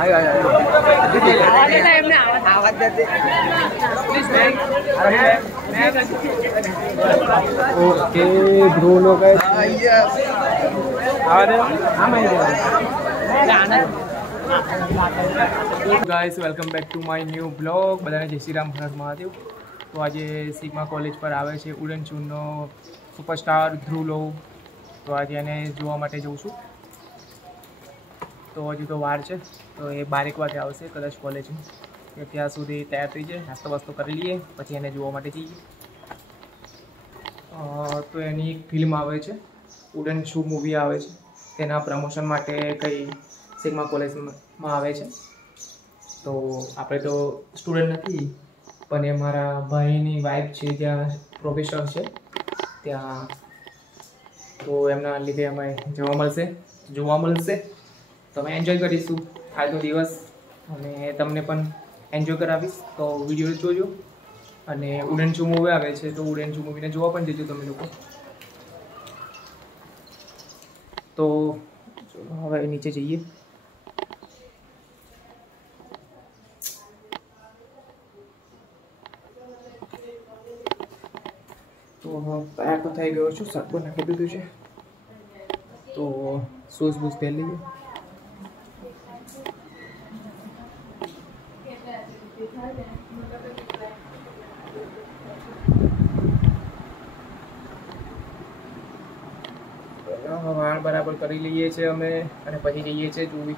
Okay bro लोग guys welcome back to my new blog बधाने जय श्री राम हर महादेव। तो आज सिग्मा कॉलेज पर आवे छे उड़न चूनो सुपरस्टार ध्रुव लो। तो आज एने जोवा माटे जઉં છું। तो हजू तो वार है तो ये 12 वागे आवशे कदाच कॉलेज में त्या सुधी तैयार थी जाए नास्तो वास्तो कर लीए पछी एने जोवा माटे जईए। तो एनी एक फिल्म आवे छे उड़न शू मूवी आवे छे तेना प्रमोशन माटे कई सिग्मा कॉलेज में आवे छे। तो आपणे तो स्टूडेंट नहीं पण ए मारा भाईनी वाइफ छे त्या प्रोफेसर छे त्या तो एमना लीधे अमे जोवा मळशे तो मैं एन्जॉय करीशू आजनो दिवस अने तमने पण एन्जॉय करावीश। तो विडियो जोजो अने उड़न शू मूवी आवे छे तो उड़न शू मूवी ने जोवा पण जजो तमे लोको। तो हवे नीचे जईए। तो तैयार तो थई गयो छुं शर्ट पण नाखी दीधुं छे तो शूज बूज पहन लीजिए। वाळ बराबर करी लीए छे अमे अने पछी जईए छे जोवी।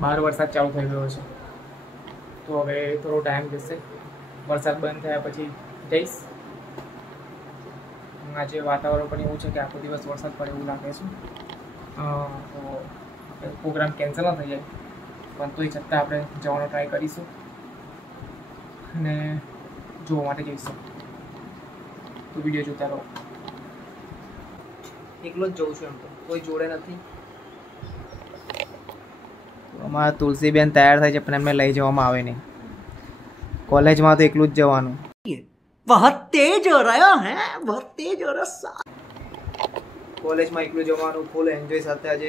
बहार वरसाद चालू थई गयो छे तो हवे थोड़ो टाइम जशे वरसाद बंद थया पछी जईश। आज वातावरण पण एवुं छे कि आखो दिवस वरसाद पड़े एवुं लागे छे तो प्रोग्राम केन्सल न थई जाय पण तोय छतां आपणे जवानो ट्राय करीशुं अने जोवा माटे जईशुं। तो विडियो जोता रहो। एकलो ज जोउं छुं एम तो कोई जोड़े नथी। तो अमारा तुलसीबेन तैयार थाय छे पण एમને લઈ જવામાં આવે નહીં कॉलेज में तो एकलू ज जवानुं। बहुत तेज हो रहा है बहुत तेज हो रहा। कॉलेज में एकलू जवानुं फूल एन्जॉय साथे आज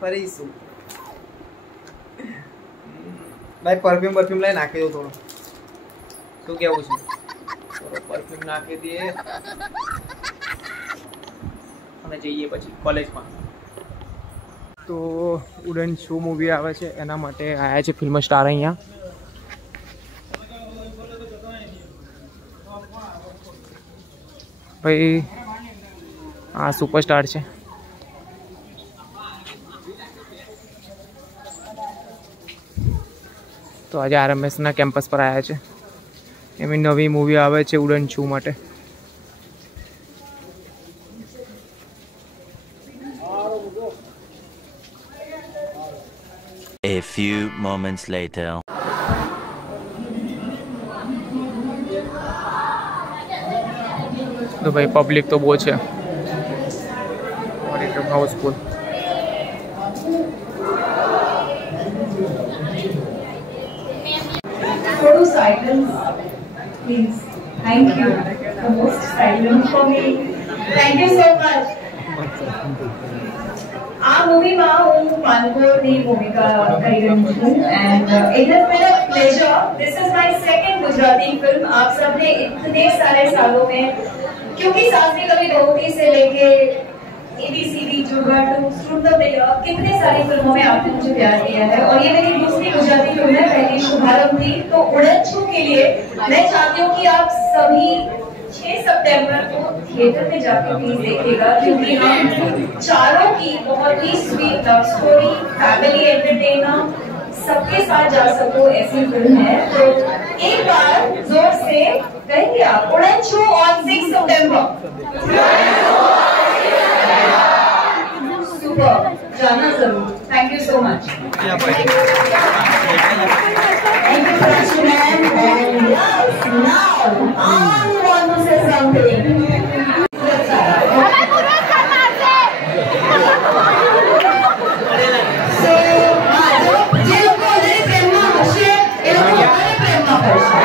फरीशुं। भाई परफ्यूम लई नाखी दो थोड़ो तो केवुं छे थोड़ो परफ्यूम नाखी दीए अने जईए पछी कॉलेज में। तो उड़न शू मूवी आवे छे एना माटे आया छे फिल्म स्टार अहींया। भाई आ सुपरस्टार छे। तो आज RMS ना कैंपस पर आया छे एमनी नवी मूवी आवे छे उड़न शू माटे। A few moments later. तो भाई पब्लिक तो बहुत है और एकदम Housefull. Photo silence, please. Thank you. The most silent for me. Thank you so much. આ મૂવીમાં હું પાનકોરની ભૂમિકા કરી રહી છું and it has been a pleasure. This is my second Gujarati film. आप सबने इतने सारे सालों में क्योंकि सासरी कभी दोस्ती से लेके ABCD जुगाड़ सुंदरया कितने सारी फिल्मों में आपने मुझे प्यार दिया है और ये मेरी दूसरी गुजराती फिल्म है। पहली शुभारंभ थी। तो उड़न शू के लिए मैं चाहती हूँ कि आप सभी 6 सितंबर को थिएटर में जाकर प्लीज देखिएगा क्योंकि हम चारों की बहुत ही sweet love story family entertainer सबके साथ जा सको ऐसी फिल्म है। तो एक बार जोर से कहिए आप उड़न शू ऑन 6 सितंबर। सुपर जाना जरूर। Thank you so much. Thank you, Rashman. And yes, now I want to say something. So, જે લોકો already પ્રેમમાં હશે એ લોકો વધારે પ્રેમમાં પડશે.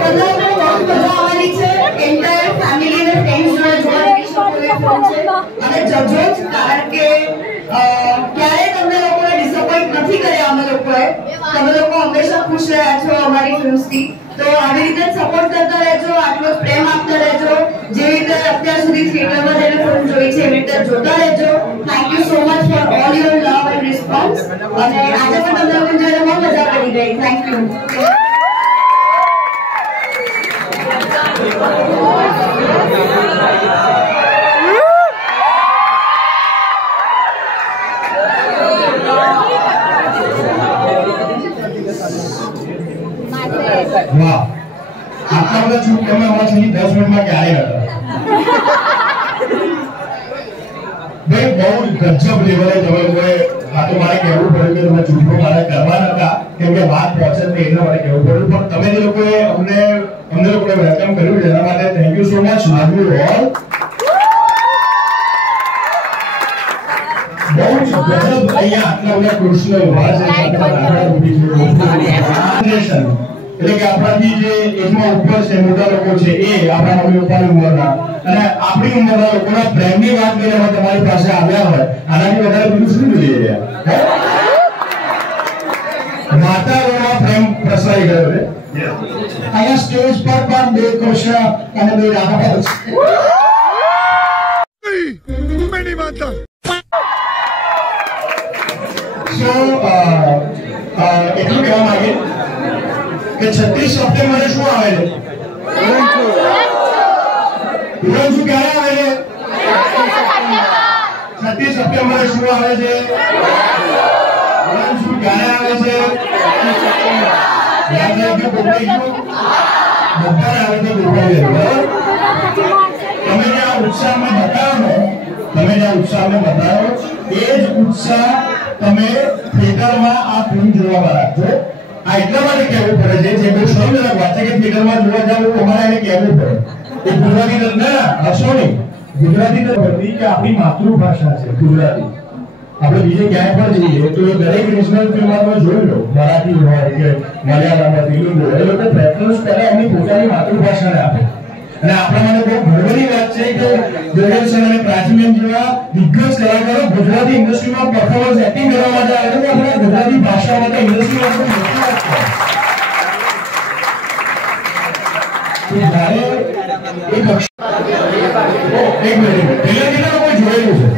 કદાચ અને જજો જ, કારણ કે ક્યારેય તમને લોકોને ડિસઅપોઇન્ટ નથી કર્યા અમે લોકોએ. તમે લોકો હંમેશા ખુશ રહ્યા છો અમારી ફિલ્મ્સથી. તો આવી રીતે સપોર્ટ કરતા રહેજો, આટલો જ પ્રેમ આપતા રહેજો. જે રીતે અત્યાર સુધી થિયેટરમાં જઈને ફિલ્મ જોઈ છે એવી રીતે જોતા રહેજો. Thank you so much for all your love and response. અને આજે પણ તમને લોકોને જોઈને બહુ મજા પડી ગઈ. Thank you. વાહ, આટલા બધા ચૂપ તમે હમણાં સુધી 10 મિનિટમાં ક્યારે હતા? ભાઈ બહુ ગજબ લેવલે તમે લોકોએ આ તો મારે કહેવું પડ્યું કે તમે ચૂપો મારે કરવા નતા, કેમ કે વાત પહોંચે જ નહીં એટલે મારે કહેવું પડ્યું. પણ તમે જે લોકોએ અમને લોકોએ વેલકમ કર્યું છે એના માટે thank you so much. Love you all. બહુ જ ગજબ અહીંયા આટલા બધા કૃષ્ણ ઉભા છે, એટલે કે આપણાથી જે એજમાં ઉપર છે મોટા લોકો છે એ આપણા મમ્મી પપ્પાની ઉંમરના અને આપણી ઉંમરના લોકોના પ્રેમની વાત કરીને તમારી પાસે આવ્યા હોય, આનાથી વધારે બીજું શું જોઈએ યાર? વાતાવરણમાં પ્રેમ પ્રસરાઈ ગયો છે. અહીંયા સ્ટેજ પર પણ બે કૃષ્ણ અને બે રાધા છે. સો એટલું કહેવા માંગે કે 36 સપ્ટેમ્બરે શું આવે છે? ઉરંજુ ક્યારે આવે છે? 36 સપ્ટેમ્બરે શું આવે છે? ઉરંજુ ક્યારે આવે છે? યાદ રાખજો, બોલાઈ ગયું બપોરે આવે તો બોલાઈ ગયું. તમે જે આ ઉત્સાહ મેં બતાવ્યો, એ જ ઉત્સાહ તમે થિયેટરમાં આ ફિલ્મ જોવામાં રાખજો. આ એટલા માટે કહેવું પડે છે, જે બહુ શરમજનક વાત છે કે થિયેટરમાં જોવા જવું અમારે એને કહેવું પડે. એ ગુજરાતી ના હશો નહીં, ગુજરાતી નથી કે આપણી માતૃભાષા છે ગુજરાતી. આપણે બીજે ક્યાંય પણ જઈએ તો દરેક નેશનલ ફિલ્મમાં જોઈ લો, મરાઠી હોય કે મલયાલમ તેલુગુ, એ લોકો પ્રેફરન્સ પહેલા એમની પોતાની માતૃભાષાને આપે. અને આપણા માટે બહુ ગર્વની વાત છે કે દોરેશન અને પ્રાચીન જેવા દિગ્ગજ કલાકારો ગુજરાતી ઇન્ડસ્ટ્રીમાં પરફોર્મન્સ એક્ટિંગ કરવા માટે આવે છે. આપણે ગુજરાતી ભાષા માટે ઇન્ડસ્ટ્રીમાં એક મિનિટ પેલા કેટલા લોકો જોયેલું છે?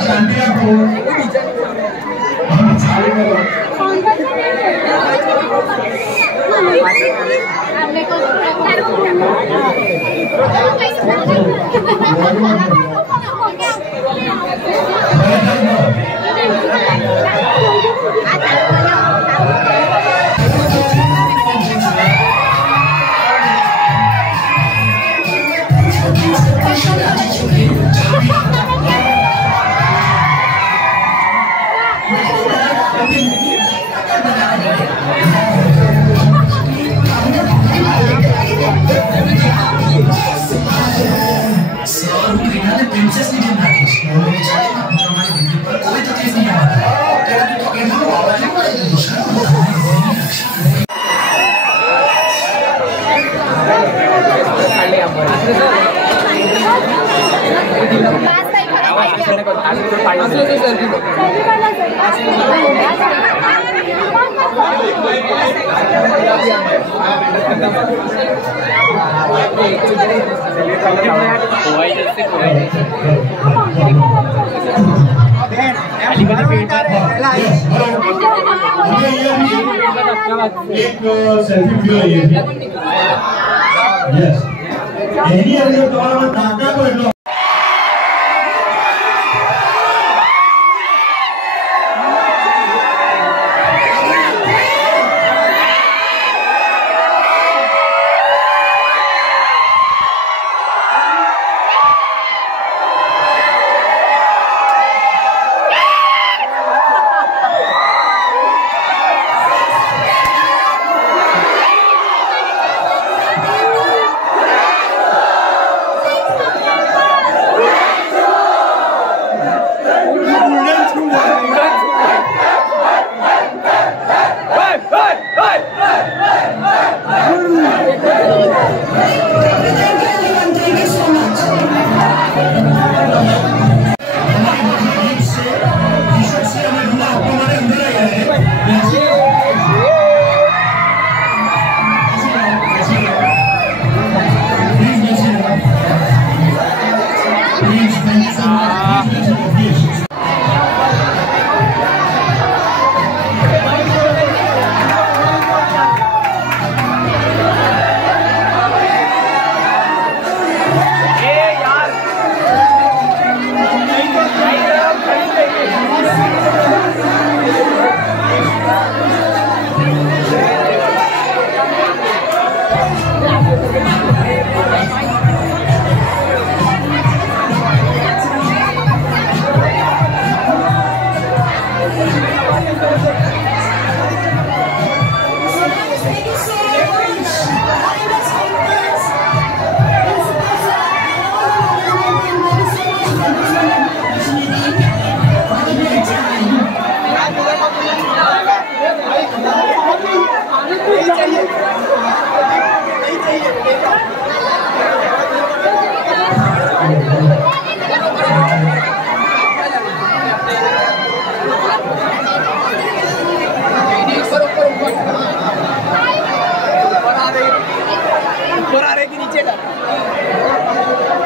शांति रखो. सेल्फी वीडियो है यस एनी अंदर तुम्हारा ताका को એટલો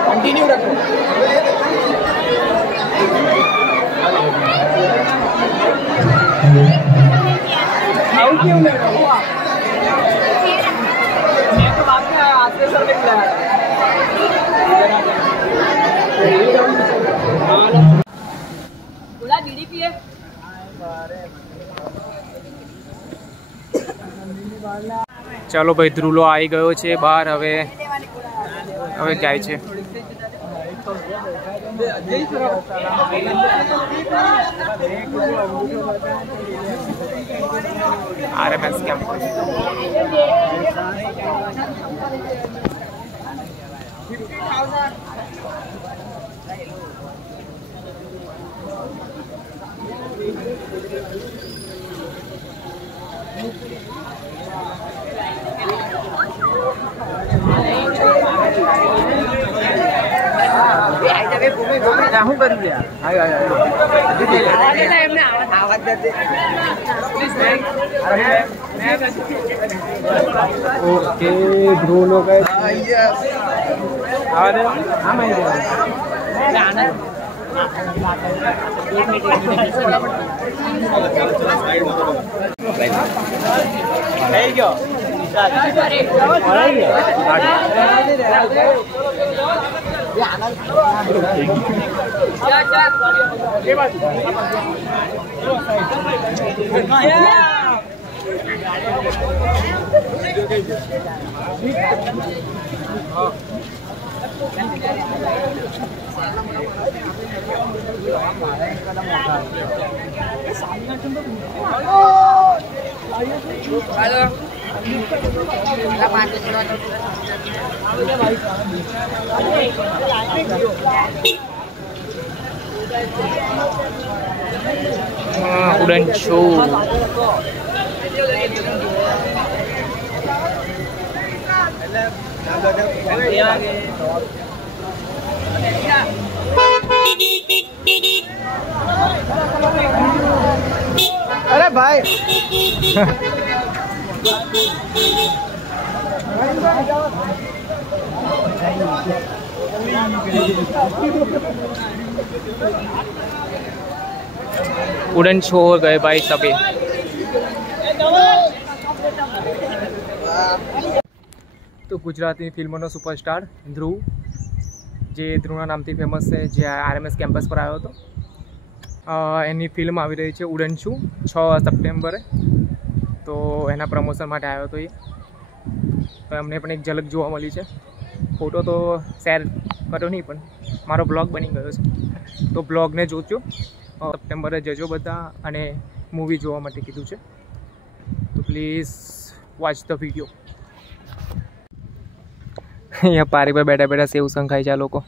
कंटिन्यू रखो। आउट क्यों ले रहे हो आप? मैं तो बाद में आते सर ने बुलाया। बोला बीड़ी पिए। ચાલો ભાઈ ધ્રુલો આવી ગયો છે બહાર, હવે જાય છે. RMS campus. હું કરું ઓકે ધ્રુલો ઉડન શો. अरे भाई उड़न शो हो गए भाई सभी. तो गुजराती फिल्मों सुपरस्टार ध्रुव, જે ધ્રુવના નામથી ફેમસ છે, જે RMS કેમ્પસ પર આવ્યો હતો, એની ફિલ્મ આવી રહી છે ઉડન શો 6 સપ્ટેમ્બરે. તો એના પ્રમોશન માટે આવ્યો હતો એ. તો અમને પણ એક ઝલક જોવા મળી છે. ફોટો તો શેર કર્યો નહીં, પણ મારો બ્લોગ બની ગયો છે. તો બ્લોગને જોજો, સપ્ટેમ્બરે જજો બધા, અને મૂવી જોવા માટે કીધું છે. તો પ્લીઝ વોચ ધ વિડીયો. અહીંયા પારી પર બેઠા બેઠા સેવ સંખાય છે આ લોકો.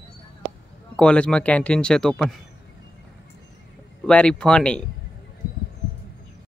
કોલેજમાં કેન્ટીન છે તો પણ વેરી ફની.